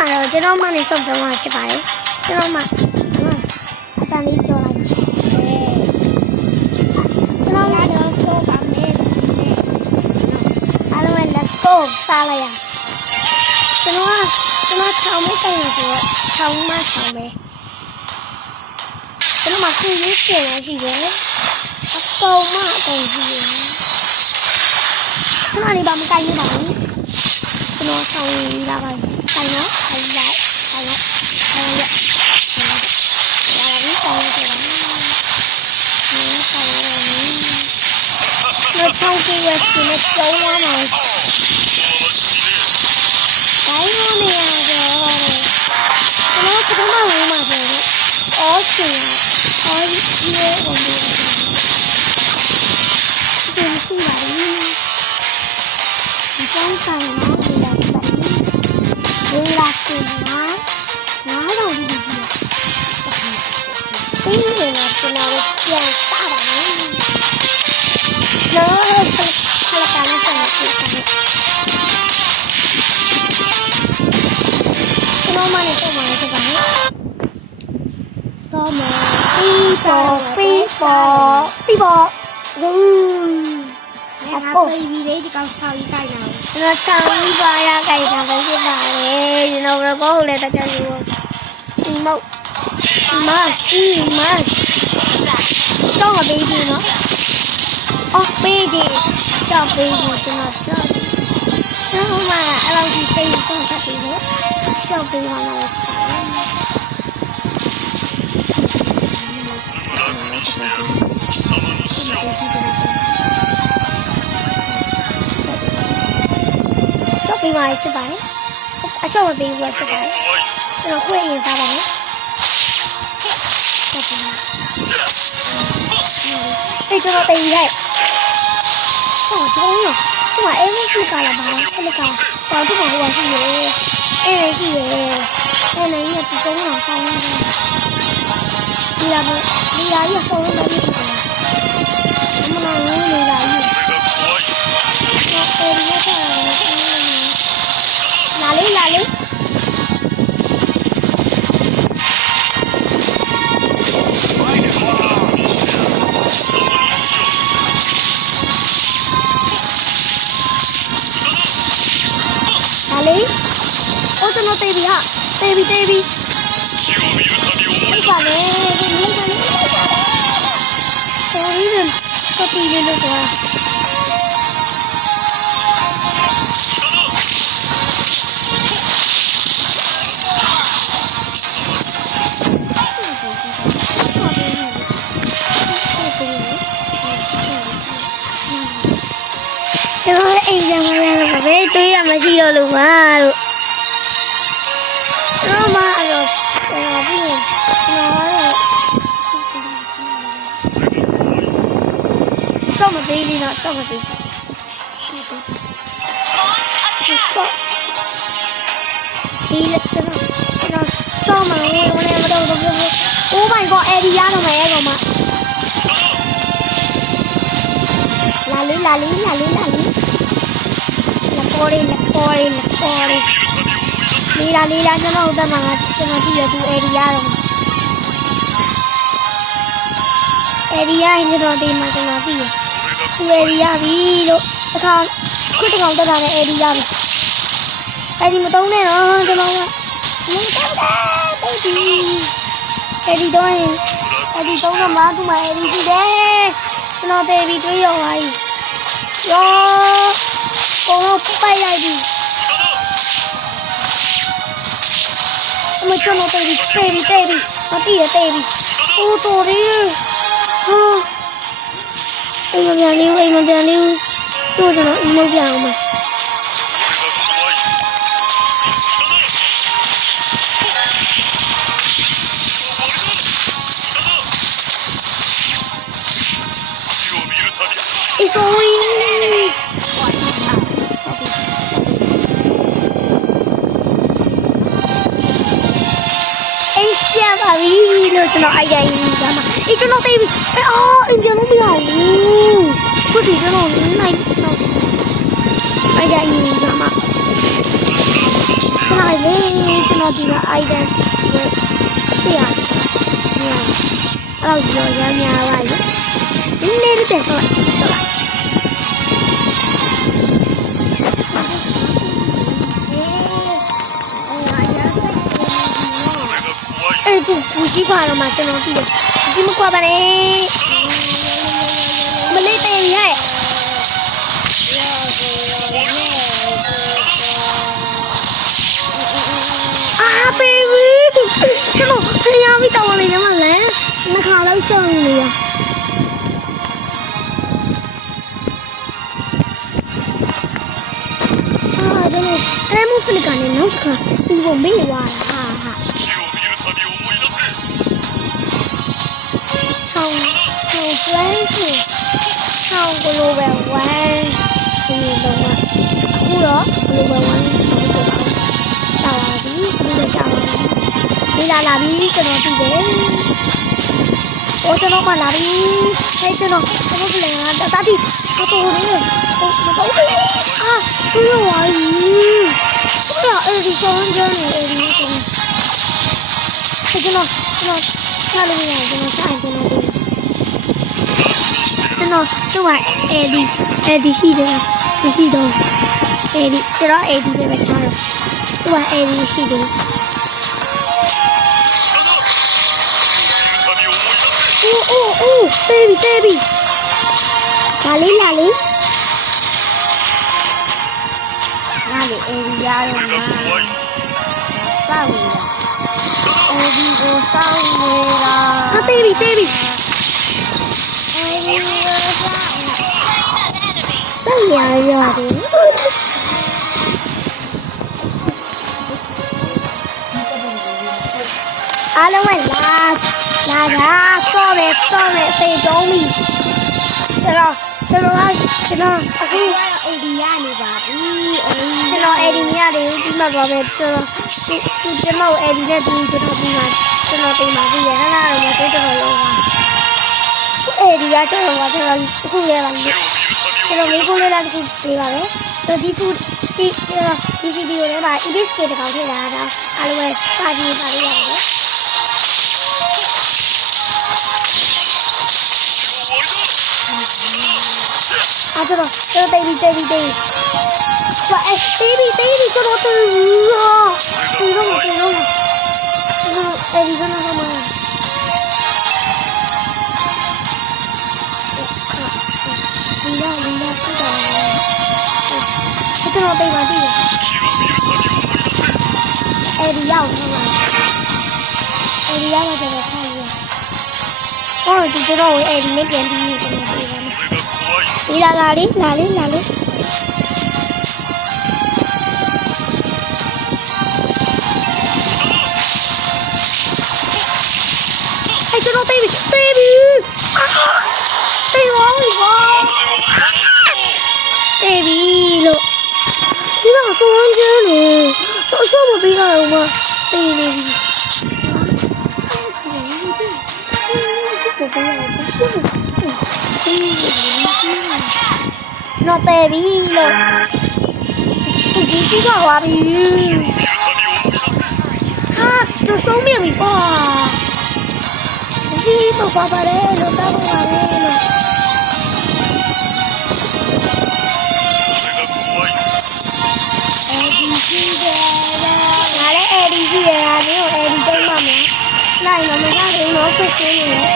မှာတော့ကျွန်တော်မှလည်းစုံတော့မှာဖြစ်ပါတယ်ကျွန်တော်မှအတန်လေးပြောလိုက်ကျွန်တော်ကတော့ဆိုပါမယ်အားလုံး let's go စားလိုက်ရကျွန်တော်ချောင်းမတိုင်ရဆိုတော့ချောင်းမချောင်းပဲကျွန်တော်မှစီးရေးပြင်ရရှိတယ်အကောင်မအကောင်ကြီးရခဏလေးပါမကိုင်းနေပါဘူးကျွန်တော်ချောင်းရလာပါကိုင်းတော့ကိုင်းလိုက်ကိုင်းလိုက်ကိုင်းလိုက်လာပြီကိုင်းလိုက်တော့ချောင်းကြီးရစနေကြောင်းလာမှာကိုင်းမနေရတော့ကျွန်တော်ပထမဝင်မှာဆိုတော့အော်စကင်အော်ဒီလိုဝင်တယ်ဒီမရှိပါဘူးဒီကြောင်းကိုင်းနော်ဒီလာရှိပါဘူးဒီလာစကင်နော်နားတော့ဒီလိုရှိတယ်တင်းနေတော့ကျွန်တော်ပြန်စားပါမယ်လောခလကန်နဲ့ဆက်နေတယ်ကျွန်တော်မှလည်းပုံမှန်ဖြစ်ပါမယ်ဆောမပီပေါ်ဇူlet's go ဒီလေးဒီကောင်6ကြီးကိုက်လာတယ်ကျွန်တော်ချောင်းကြီးပါရကြိုက်တာပဲဖြစ်ပါလေကျွန်တော်ဘကိုလည်းတကြယူဒီမုတ်မတ်ဆောင်းပေးကြည့်နော်အော်ပေးကြည့်ရှောက်ပေးကြည့်ကျွန်တော်ရှောက်ကျွန်တော်မှအဲ့လိုဒီစိတ်ဆုံးတတ်တယ်နော်ရှောက်ပေးမှလည်းရှောက်ပေးမှဖြစ်ပါတယ်အရှောက်မပေးဘူးဖြစ်ပါတယ်ကျွန်တော်ခွေးရင်စားပါမယ်哎，这个等一下，哦，中了，这把 M 是干了吧？这个干，哦，这把我是有，A 是有，A 呢也是中了，中了。你那个，你那也收了没？我们那有你那有。我你那哪里？我怎么对比哈？对比。没管嘞，我一人到第一个多。ကျွန်တော်အိမ်ပြန်လာတော့ပဲတွေးရမရှိတော့လို့ပါလို့ကျွန်တော်မှအဲ့တော့ပြီးရင်ကျွန်တော်ကတော့ဆော့မပေးသေးတော့ဆော့မပေးချင်ဒီလက်ကျွန်တော်ဆော့မလို့ဝင်မတော့ဘူး Oh my god အဲ့ဒီရတော့မယ်ကောင်မလာလေးလက်ပေါ်လေးလေးလာကျွန်တော်တက်မှာကျွန်တော်ကြည့်ရသူအေရီယာတော့အေရီယာကျွန်တော်ဒီမှာကျွန်တော်ကြည့်ရသူအေရီယာပြီလို့တစ်ခါခွတ်တစ်ကောင်တက်တာနဲ့အေရီယာပြီအဲ့ဒီမတုံးနဲ့တော့ကျွန်တော်ကမတုံးတာတိတ်ပြီအေရီတော့အဲ့ဒီတုံးကမှသူ့မှာအေရီရှိတယ်ကျွန်တော်တေးပြီးတွေးရောပါပြီရောကိုတော့ပိုက်လိုက်ပြီမကျွန်တော်တေးပြီးမသိရတေးပြီးဟိုတော်ရီဟာအိမ်မပြန်လေးတို့ကျွန်တော်အိမ်မပြန်အောင်ပါIt's onlyပါပြီလို့ကျွန်တော်အိုင်ကြီးကမှအေးကျွန်တော်သိပြီအိမ်ပြန်လို့မရဘူးခုဒီကျွန်တော်နိုင်တော့အိုင်ကြီးကမှခဏလေးကျွန် ဒီမှာ item ရှိရတယ်အဲ့တော့ကြော်ရမ်းများပါလေနည်းနည်းတက်ဆော့လိုက်အဲ့သူကူရှိခွာတော့မှကျွန်တော်ကြည့်တယ်ကူရှိမခွာပါနဲ့မလေးတယ်ရဲ့baby ကျွန်တော်ဖျားပြီးတောင်းနေရမှာလဲနှစ်ခါလောက်ရှောင်းနေရကျွန်တော်အဲမို့ဖလကနေနောက်တစ်ခါဒီကိုမေ့သွားတာဟာချောင်းပလန်ကြီးချောင်းဂလိုဘယ်ဝမ်ဒီတော့အခုတော့ဂလိုဘယ်ဝမ်ကြာပါပြီဒီလိုကြာပါပြီဒီလာပြီကျွန်တော်သိတယ်။ကျွန်တော်မှလာပြီ။ဟဲ့ကျွန်တော်ကလည်းတာတိတော့နေတော့အာသူ့ဝိုင်းအဲ့ဒီဆုံးကြနေအဲ့ဒီကျွန်တော်ချားလို့ရတယ်ကျွန်တော်ဆိုင်ကျွန်တော်တို့ကအဲ့ဒီရှိတယ်မရှိတော့အဲ့ဒီကျွန်တော်အဲ့ဒီတွေပဲချားတော့သူကအဲ့ဒီရှိတယ်Oh, baby. Lali. Lali, area na. Sawira. Area sawira. Ah, baby. Area sawira. Alo mày là so về tê giống mi cho nóအခုအိဒီရနေပါပြီကျွန်တော်အိဒီမရတယ်ဒီမှာပါပဲကျွန်တော်အိဒီနဲ့ဒီကျွန်တော်ဒီမှာကျွန်တော်တင်ပါပြီရဟနာတော့မသိတော့လို့ပါအိဒီရကျွန်တော်အခုလဲပါကျွန်တော်လေးကိုလေးလာတခုပေးပါမယ်တော့ဒီဗီဒီယိုထဲမှာ EBSK တကောင်ထည့်လာတာအားလုံးပဲပါကြည့်ပါလို့ရတယ်ကျွန်တော် baby ဘာbaby ကျွန်တော်တူရောဒီတော့အဲ့ဒီကတော့မလီလာပြတာကျွန်တော်ပေးပါသေးတယ်အဲ့ဒီရောက်တော့အဲ့ဒီရောက်တော့ကျွန်တော်ထားရအောင်ဒီကျွန်တော်အဲ့ဒီနဲ့ပြန်ပြီးကျွန်တော်ပေးပါမယ်ဒီလာလေးကျွန်တော်baby baby လို့ဒီတော့ဆုံးကျန်းလို့တော့ဆုံးမပြီးတော့ဘူးbaby nó tè bí luôn cái gì quá quá bí ha cho số miệng bị quá gì tôi qua bà đây nó tao qua đây nó EDC là nếu EDC mà này mà mình ra đến nó phải xuyên nữa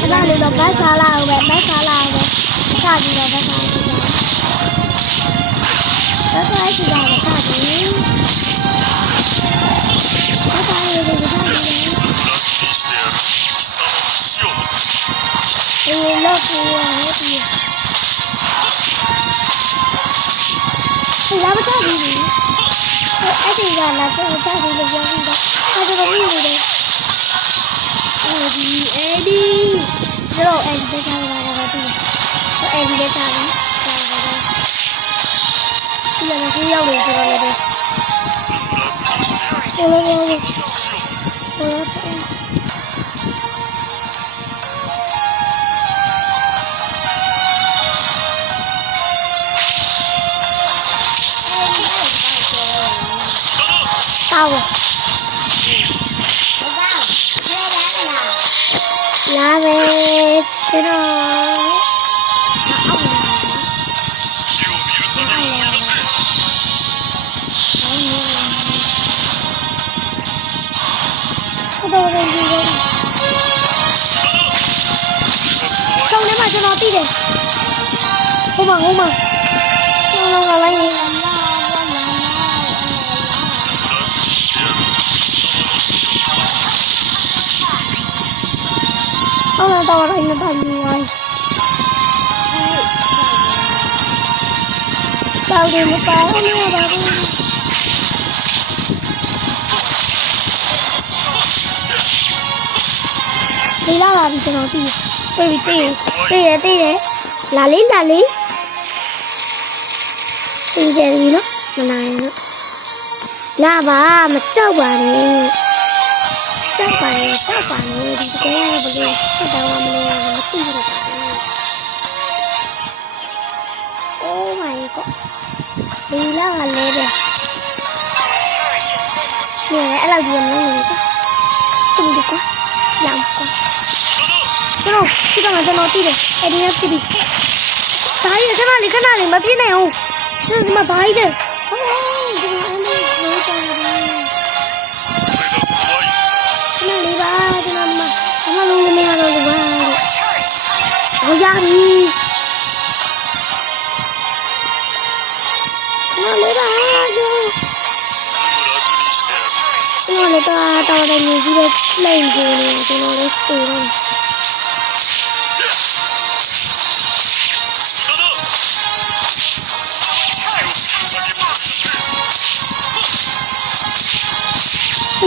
cái này là bé xa lao về xa gì rồi bé xa gì rồi xa gì lớp thì ra bắt chắc gì ấy thì là cho cha gì được gì đó cho nó vui rồi đấy đi rồi em đi cha ra đi em đi cha đi bây giờ nó cứ yêu được rồi đây ထားပါ ဟုတ်ကဲ့ပြေးရလား လာမယ်ကျွန်တော် အောက်မှာ တော့တယ်ဒီတော့ဆုံးနေမှာကျွန်တော်သိတယ်ဟိုမှာလောကလိုက်နေဟုတ်လားတော့ရိုင်းနေတာမြင်သွားတောက်တယ်မပါဘူးမပါဘူးဒီလာပါပြီကျွန်တော်သိတယ်လာလေးတင်ကြပြီနော်မနိုင်နော်လာပါမကြောက်ပါနဲ့ကြောက်ပါနဲ့ဒီကောင်းရဘယ်လိုချက်တောင်းမလဲမသိဘူးတော့ Oh my god ဒီလာကလည်းပဲနေအဲ့လောက်ကြီးမလုပ်ဘူးကွာကျုံဒီကွာလောင်ကွာကျွန်တော်သိတယ်အဲ့ဒီကဖြစ်ပြီဒါရီခဏလေးမပြည့်နိုင်အောင်ကျွန်တော်ဒီမှာဘာကြီးလဲဟောကျွန်တော်အဲ့လိုလုပ်ကြတယ်ခဏလေးပါကျွန်တော်မလုံးမရတော့ဘူးဘာဟောရပြီခဏလေးပါကျွန်တော်လည်းတော်တယ်နေကြီးပဲလိမ့်နေတယ်ကျွန်တော်လည်းတူတော့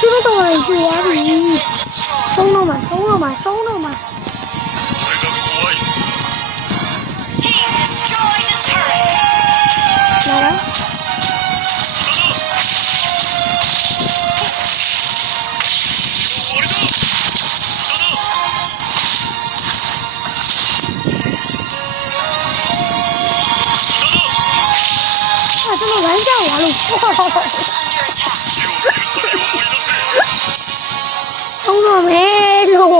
ကျွန်တော်တော့ကြွားပြီဆုံးတော့မှာလာတော့ကျွန်တော်ဝမ်းကြောက်သွားလို့ဆုံးတော့မယ်လို့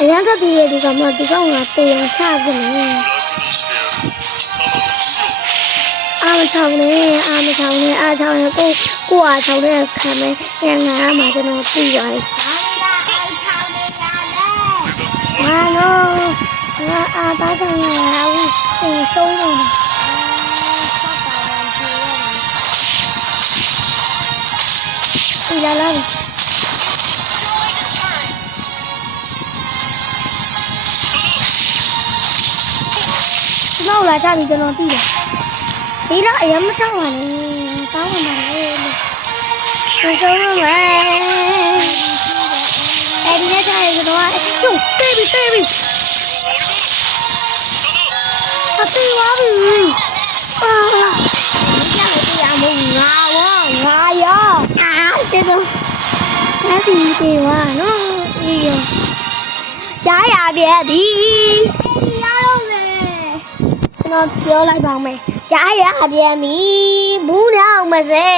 အရန်ကတည်းကဒီကောင်ကတေးအောင်ချတယ်အားမချောင်းနဲ့အားချောင်းရင်ကိုအားချောင်းနဲ့ခံမယ်ရန်ငါမှာကျွန်တော်သိပါတယ်ဟာလို့ငါအားသားချောင်းရအောင်ဆုံးတော့ဒီလာလာကျွန်တော်လာချပြီကျွန်တော်သိတယ်ဒီတော့အရင်မချောင်းပါနဲ့တောင်းပါမယ်မဆုံးတော့မယ်အဲ့ဒီနဲ့ချရဲကျွန်တော်ကကျုပ်တေးပြီအသေးသွားပြီရမငါရောတဲ့တော့အဲ့ဒီတေးသွားနော်အေးကြားရပြဲပြီရတော့မယ်ကျွန်တော်ပြောလိုက်ပါမယ်ကြားရပြန်ပြီဘူးတော့မစဲ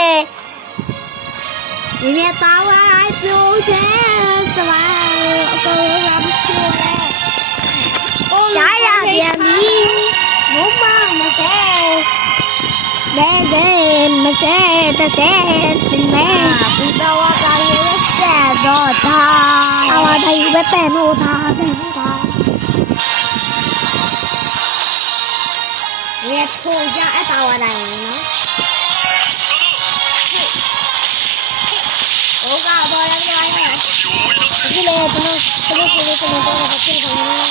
ဒီမြတ်သားဝိုင်းပြိုးချဲစပါအကောင်လာမချိုးလဲကြားရပြန်ပြီဘုမမစဲမစဲတစဲတင်မဲဘူတော်ဝါကလေးဆက်တော့တာအဝတိုင်းပဲတဲ့မို့တာရေထိုးကြအတာဝတိုင်းနော်โอ้กาบอลแล้วไงนี่เลยကျွန်တော်တော့ဖြစ်တယ်နော်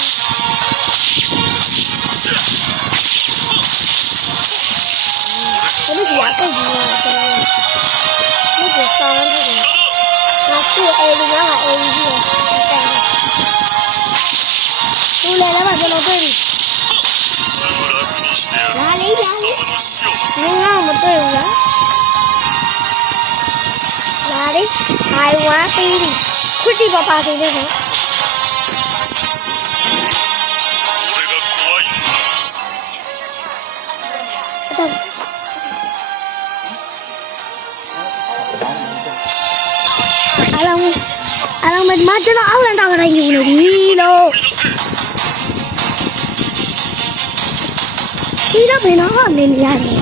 ဘယ်လိုရကြကြီးလဲကျွန်တော်ဒီကစောင်းနေတယ်ငါသူ့အေးငါအေးကြီးတယ်သူ့လည်းလည်းကျွန်တော်တွေ့ပြီလာလေးလာလေးငါမတွေ့ဘူးလားလာလေးဟိုင်ဝါသေးပြီခွတ်တီပါသေးတယ်နော်အ အားလုံးပဲဒီမှာကျွန်တော်အောက်လန်တာကလည်းယူနေပြီလို့ဒီတော့ဘယ်တော့မှနေနေရတယ်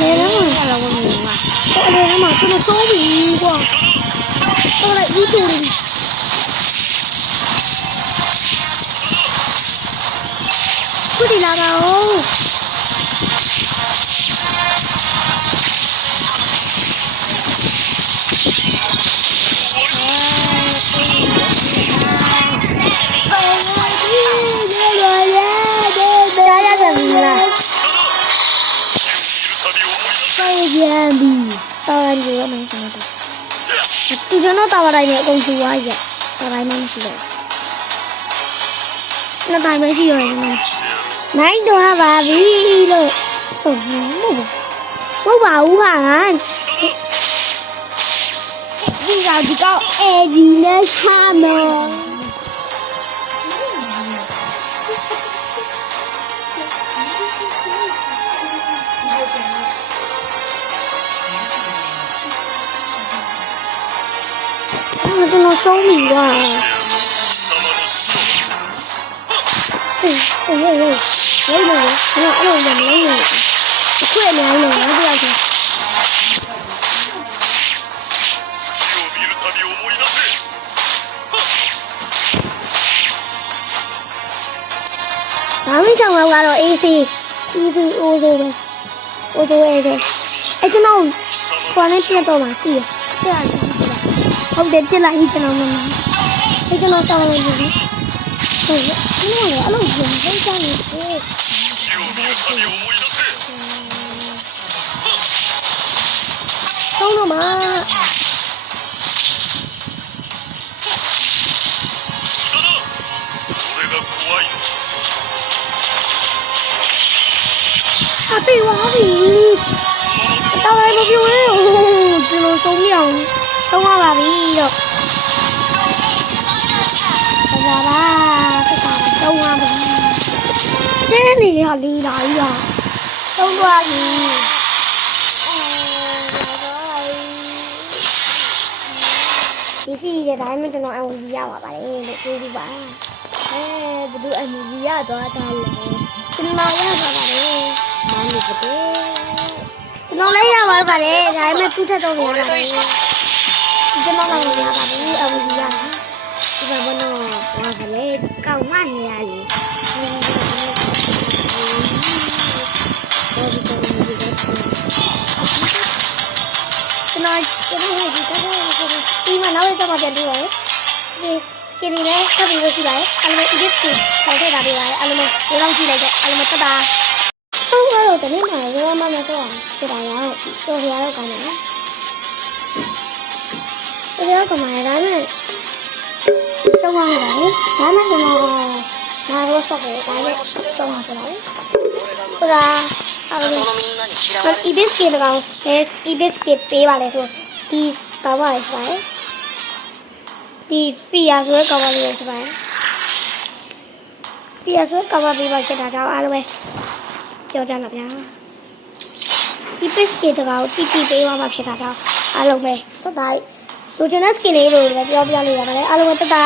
လေတော့မှလည်းမမြင်ပါဘူးလေတော့မှကျွန်တော်စိုးပြီကွာတော့လည်းဦးတူတယ်ခုဒီလာတော့ပြန်ပြီတော်ရည်ရောမှကျွန်တော်သူကျွန်တော်တော်တိုင်းနဲ့အကုန်သူသွားရတော်တိုင်းမှမရှိတော့နှစ်တိုင်းပဲရှိရတယ်နိုင်တော့ပါပြီလို့ဟုတ်ပါဘူးဟာဒီကောင်အဲဒီနဲ့ခါနော်ကျွန်တော်ရှုံးပြီကွာဟေးလုံးနေတယ်အဲ့လိုရမလုံးနေအခွင့်အများကြီးနေငါတယောက်တည်းဘာမှကြောင်တော့ကတော့ AC အိုးဆိုပဲအိုးဆိုရဲတယ်အဲ့ကျွန်တော်ဘာနဲ့ပြတ်တော့မှာကြည့်ရဟုတ်တယ်ပြစ်လိုက်ကျွန်တော်မမအဲ့ကျွန်တော်တောင်းနေပြီဟုတ်ကဲ့ဒီလိုလေအလုပ်ပြန်ပြန်ကြနေတယ်ဆုံးတော့မှာအပေးဝါပြီတော်ရမပြောလေကျွန်တော်ဆုံးမြောင်ဆုံးရပါပြီတော့ဒါပါဆုံးရပါပြီကျင်းနေရလေးလာကြီးอ่ะဆုံးသွားပြီဒီစီတဲ့တိုင်းမှာကျွန်တော်အဝကြီးရပါပါတယ်လို့ကျေးဇူးပါဘယ်သူအမီရသွားတာလဲကျွန်တော်ရပါပါတယ်ဘာလို့လဲကျွန်တော်လည်းရပါပါတယ်ဒါပေမဲ့သူ့ထက်တော့များတာပဲကျွန်တော်လည်းရပါဘူးအဝကြီးရဒီကဘနောဘာလဲကောင်းမှနေရလေကျွန်တော်လည်းဒီကတော့ဒီမှာနောက်ရက်မှပြန်တွေ့ပါမယ်စကီလေးနဲ့ထပ်ပြီးလို့ရှိပါတယ်အဲ့လို edit skin ထောက်ထည့်တာပေးပါတယ်အဲ့လိုမျိုးလောက်ကြည့်လိုက်တဲ့အဲ့လိုမျိုးတက်တာဟုတ်ပါတော့တနေ့မှရောမနဲ့တော့ဖြစ်တာရအောင်တော်ရတော့ကောင်းတယ်နော်တော်ရကောင်းတယ်ဒါနဲ့ရှုံးသွားတယ်ဒါနဲ့ကျွန်တော်နားရောဆော့တယ်ဒါနဲ့ရှုံးသွားတယ်ဟုတ်လားအဲ့လို edit skin တော့ edit skin ပေးပါလေဆိုဒီကောင်းပါလေဆိုပါတယ်ဒီဖီယာဆိုကောင်းပါလေဆိုပါတယ်ဖီယာဆိုကောင်းပါပေးပါချက်တာတော့အားလုံးပဲပြောကြတော့ဗျာဒီပစ်စကေတကောင်တီတီပေးသွားမှဖြစ်တာတော့အားလုံးပဲတတ်တိုင်းလူချင်တဲ့စကင်လေးလိုပဲပြောပြလို့ရပါတယ်အားလုံးပဲတတ်တာ